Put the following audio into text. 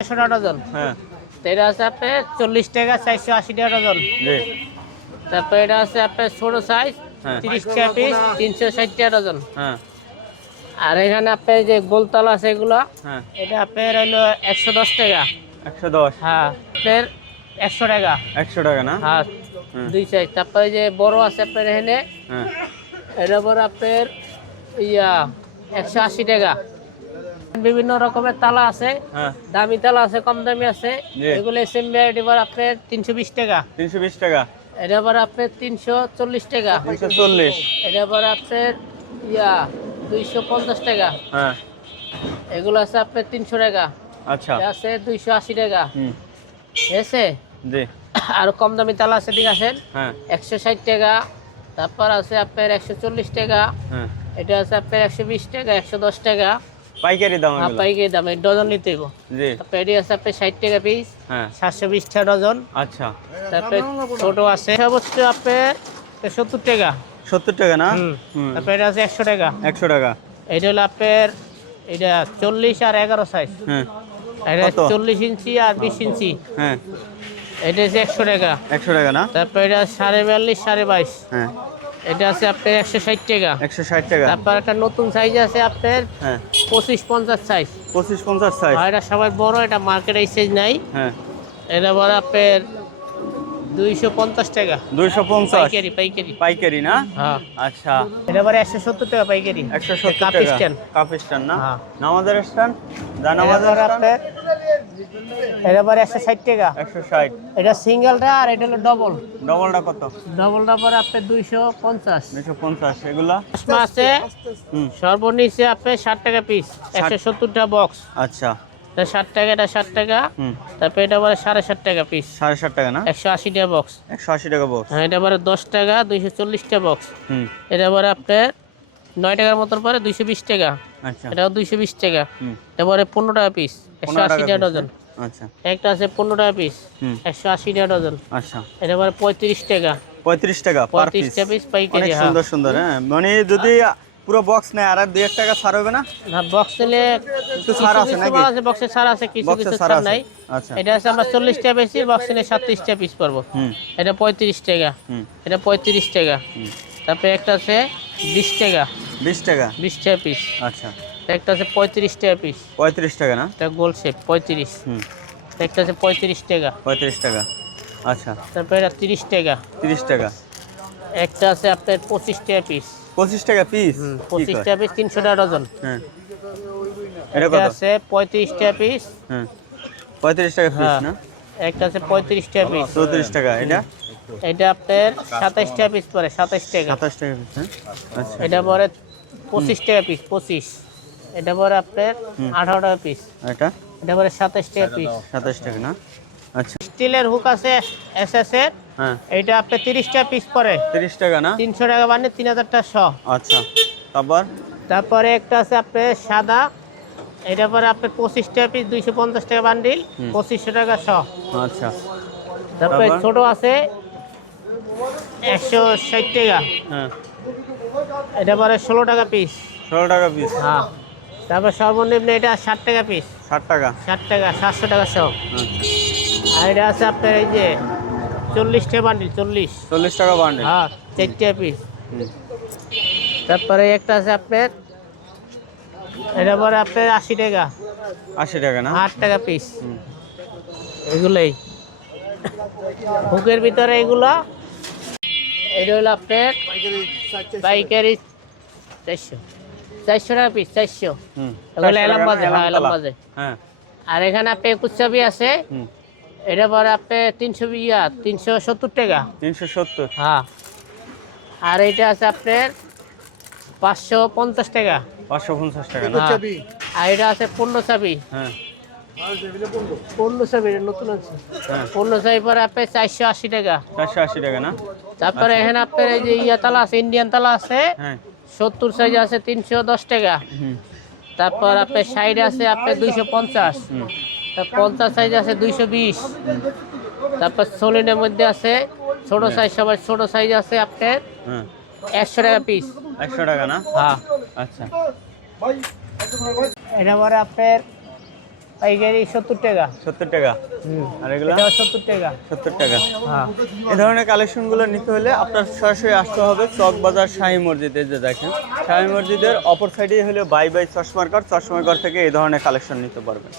একশো টাকা ডজন। হ্যাঁ। তো এটা আছে আপনার চল্লিশ টাকা চারশো আশি টাকা ডজন। তারপর এটা আছে আপনার ছোটো সাইজ হ্যাঁ। তিরিশ টাকা পিস তিনশো ষাট টাকা ডজন। হ্যাঁ। আর এখানে আপনার যে গোলতলা আছে এগুলো এটা আপনার হলো একশো দশ টাকা। একশো দশ। হ্যাঁ আপনার একশো টাকা। একশো টাকা না? হ্যাঁ দুই সাইজ তারপরে যে বড় আছে আপনার এখানে এটা পর আপনার ইয়া একশো আশি টাকা। বিভিন্ন রকমের তালা আছে হ্যাঁ। দামি তালা আছে কম দামি আছে। এগুলো এস এম ভ্যারাইটি আপনার তিনশো বিশ টাকা। তিনশো বিশ টাকা। এটা পর আপনার তিনশো চল্লিশ টাকা। তিনশো চল্লিশ। এটা পর আপনার ইয়া দুইশো পঞ্চাশ টাকা। হ্যাঁ। এগুলো আছে আপনার তিনশো টাকা। আচ্ছা। এটা আছে দুইশো আশি টাকা। ঠিক আছে? জি। আর কম দামি তালা আছে ঠিক আছে? হ্যাঁ। একশো ষাট টাকা। তারপর আছে আপনার একশো চল্লিশ টাকা। এটা আছে আপনার একশো বিশ টাকা একশো দশ টাকা। পাইকারি দাম আর পাইকারি দাম ডজন নিতে হইব। জি। এটি আছে আপনার ষাট টাকা পিস হ্যাঁ। সাতশো বিশ টাকা ডজন। আচ্ছা। তারপরে ছোট আছে সর্বোচ্চ আপনার সত্তর টাকা। সত্তর টাকা না? তারপরে এটা আছে একশো টাকা। একশো টাকা। এটা হলো আপনার এটা চল্লিশ আর এগারো সাইজ হ্যাঁ। এটা চল্লিশ ইঞ্চি আর বিশ ইঞ্চি। হ্যাঁ। এটা আছে একশো টাকা। একশো টাকা না? তারপর এটা সাড়ে বিয়াল্লিশ সাড়ে বাইশ। হ্যাঁ। এটা আছে আপনার একশো ষাট টাকা। একশো ষাট টাকা। তারপর একটা নতুন সাইজ আছে আপনার হ্যাঁ। পঁচিশ পঞ্চাশ সাইজ পঁচিশ পঞ্চাশ সাইজ এটা সবাই বড় এটা মার্কেট সাইজ নাই। হ্যাঁ। এটা বড় আপনার দুইশো পঞ্চাশ টাকা। দুইশো পঞ্চাশ। পাইকারি পাইকারি। পাইকারি না? হ্যাঁ। আচ্ছা। এটা বড় একশো সত্তর টাকা পাইকারি। একশো সত্তর কাপ স্ট্যান্ড। কাপ স্ট্যান্ড না? হ্যাঁ। নামাজের স্ট্যান্ড এটা আপনার এটা বড় একশো ষাট টাকা। একশো ষাট। এটা সিঙ্গেলটা আর এটা হলো ডবল ডবলটা কত? ডবলটা পরে আপনার দুইশো পঞ্চাশ। পঞ্চাশ এগুলা? আছে। সর্বনিচে আপনার ষাট টাকা পিস একশো সত্তরটা বক্স আচ্ছা। এটা ষাট টাকা এটা ষাট টাকা। হুম। তারপরে এটা পরে সাড়ে ষাট টাকা পিস সাড়ে ষাট টাকা না? একশো আশি টাকা বক্স একশো আশি টাকা বক্স হ্যাঁ এটা পরে দশ টাকা দুইশো চল্লিশটা বক্স হুম। এটা পরে আপনার নয় টাকার মতন পরে দুইশো বিশ টাকা। আচ্ছা। এটাও দুইশো বিশ টাকা। হুম। এটা পরে পনেরো টাকা পিস একশো আশি টাকা ডজন? আচ্ছা। একটা আছে পনেরো টাকা পিস একশো আশি টাকা ডজন আচ্ছা। এটা পরে পঁয়ত্রিশ টাকা। পঁয়ত্রিশ টাকা পার পঁয়ত্রিশ পিস টাকা পিস পাইকারি হ্যাঁ। সুন্দর সুন্দর হ্যাঁ। মানে যদি পুরো বক্স নেয় আর দুই এক টাকা ছাড় হবে না? না বক্স নিলে একটু ছাড় আছে নাকি? আছে বক্সে ছাড় আছে কিছু কিছু ছাড় নাই। আচ্ছা। এটা আছে আমরা চল্লিশ টাকা বেশি বক্স নিলে সাতত্রিশ টাকা পিস পড়ব। হুম। এটা পঁয়ত্রিশ টাকা। হুম। এটা পঁয়ত্রিশ টাকা। হুম। তারপরে একটা আছে বিশ টাকা। বিশ টাকা। বিশ টাকা পিস আচ্ছা। একটা আছে পঁয়ত্রিশ টাকা পিস পঁয়ত্রিশ টাকা না? এটা গোল শেপ পঁয়ত্রিশ। হুম। একটা আছে পঁয়ত্রিশ টাকা। পঁয়ত্রিশ টাকা। আচ্ছা। তারপরে এটা তিরিশ টাকা। তিরিশ টাকা। একটা আছে আপনার পঁচিশ টাকা পিস পঁচিশ টাকা পিস পঁচিশ টাকা পিস তিনশো টাকা ডজন। হ্যাঁ। এটা আছে পঁয়ত্রিশ টাকা পিস হ্যাঁ পঁয়ত্রিশ টাকা পিস হ্যাঁ। না? একটা আছে পঁয়ত্রিশ টাকা পিস চৌত্রিশ টাকা। এটা? এটা আপনার সাতাইশ টাকা পিস পড়ে সাতাইশ টাকা। সাতাশ টাকা পিস হ্যাঁ। আচ্ছা। এটা পরে পঁচিশ টাকা পিস পঁচিশ। এটা পরে আপনার। আঠারো টাকা পিস এটা? এটা পরে সাতাইশ টাকা। পিস সাতাশ টাকা না? আচ্ছা। স্টিলের হুক আছে এস এস এর। হ্যাঁ। এটা আপনার তিরিশ টাকা পিস পরে। তিরিশ টাকা না? তিনশো টাকা মানে তিন হাজার টাকা শ। আচ্ছা। তারপর? তারপরে একটা আছে আপনার সাদা। এটা পরে আপনার পঁচিশ টাকা পিস দুইশো পঞ্চাশ টাকা বান্ডিল। পঁচিশশো টাকা শ। আচ্ছা। তারপরে ছোট আছে একশো ষাট টাকা। হ্যাঁ। এটা পরে ষোলো টাকা পিস ষোলো টাকা পিস হ্যাঁ। তারপর সর্বনিম্ন এটা ষাট টাকা পিস ষাট টাকা? ষাট টাকা সাতশো টাকা শ আচ্ছা। আর এটা আছে আপনার এই যে চল্লিশ টাকা বান্ডিল চল্লিশ। চল্লিশ টাকা বান্ডেল হ্যাঁ চারটে পিস তারপরে একটা আছে আপনার এটা পরে আপনার আশি টাকা। আশি টাকা না? আট টাকা পিস এগুলোই। হুকের ভিতরে এগুলো। এটা হলো আপনার পাইকারি চারশো। চারশো টাকা পিস চারশো। এগুলো এলাম বাজে হ্যাঁ এলাম বাজে হ্যাঁ। আর এখানে আপনি একুশ চাবি আছে। এটা পরে আপনি তিনশো ইয়া তিনশো সত্তর টাকা। তিনশো সত্তর। হ্যাঁ। আর এটা আছে আপনার পাঁচশো পঞ্চাশ টাকা। পাঁচশো পঞ্চাশ টাকা না হ্যাঁ। আর এটা আছে পনেরো চাবি হ্যাঁ। পনেরো চাবি নতুন আছে। হ্যাঁ। পনেরো চাবি পরে চারশো আশি টাকা। চারশো আশি টাকা না? তারপরে এখানে আপনার এই যে ইয়া তালা আছে ইন্ডিয়ান তালা আছে। হ্যাঁ। সত্তর সাইজ আছে তিনশো দশ টাকা। হুম। তারপর আপনার সাইড আছে আপনার দুইশো পঞ্চাশ। তার তারপর পঞ্চাশ সাইজ আছে দুইশো বিশ। তারপর সোলিনের মধ্যে আছে ছোট সাইজ সবার ছোট সাইজ আছে আপনার হ্যাঁ। একশো টাকা পিস একশো টাকা না? হ্যাঁ। আচ্ছা। এটা পরে আপনার পাইকারি সত্তর টাকা। সত্তর টাকা? আর এগুলো? সত্তর টাকা। সত্তর টাকা। হ্যাঁ। এই ধরনের কালেকশনগুলো নিতে হলে আপনার সরাসরি আসতে হবে চক বাজার শাহী মসজিদে যে দেখেন। শাহী মসজিদের অপর সাইডে হলে বাই বাই চশমার ঘর। চশমার ঘর থেকে এই ধরনের কালেকশন নিতে পারবেন।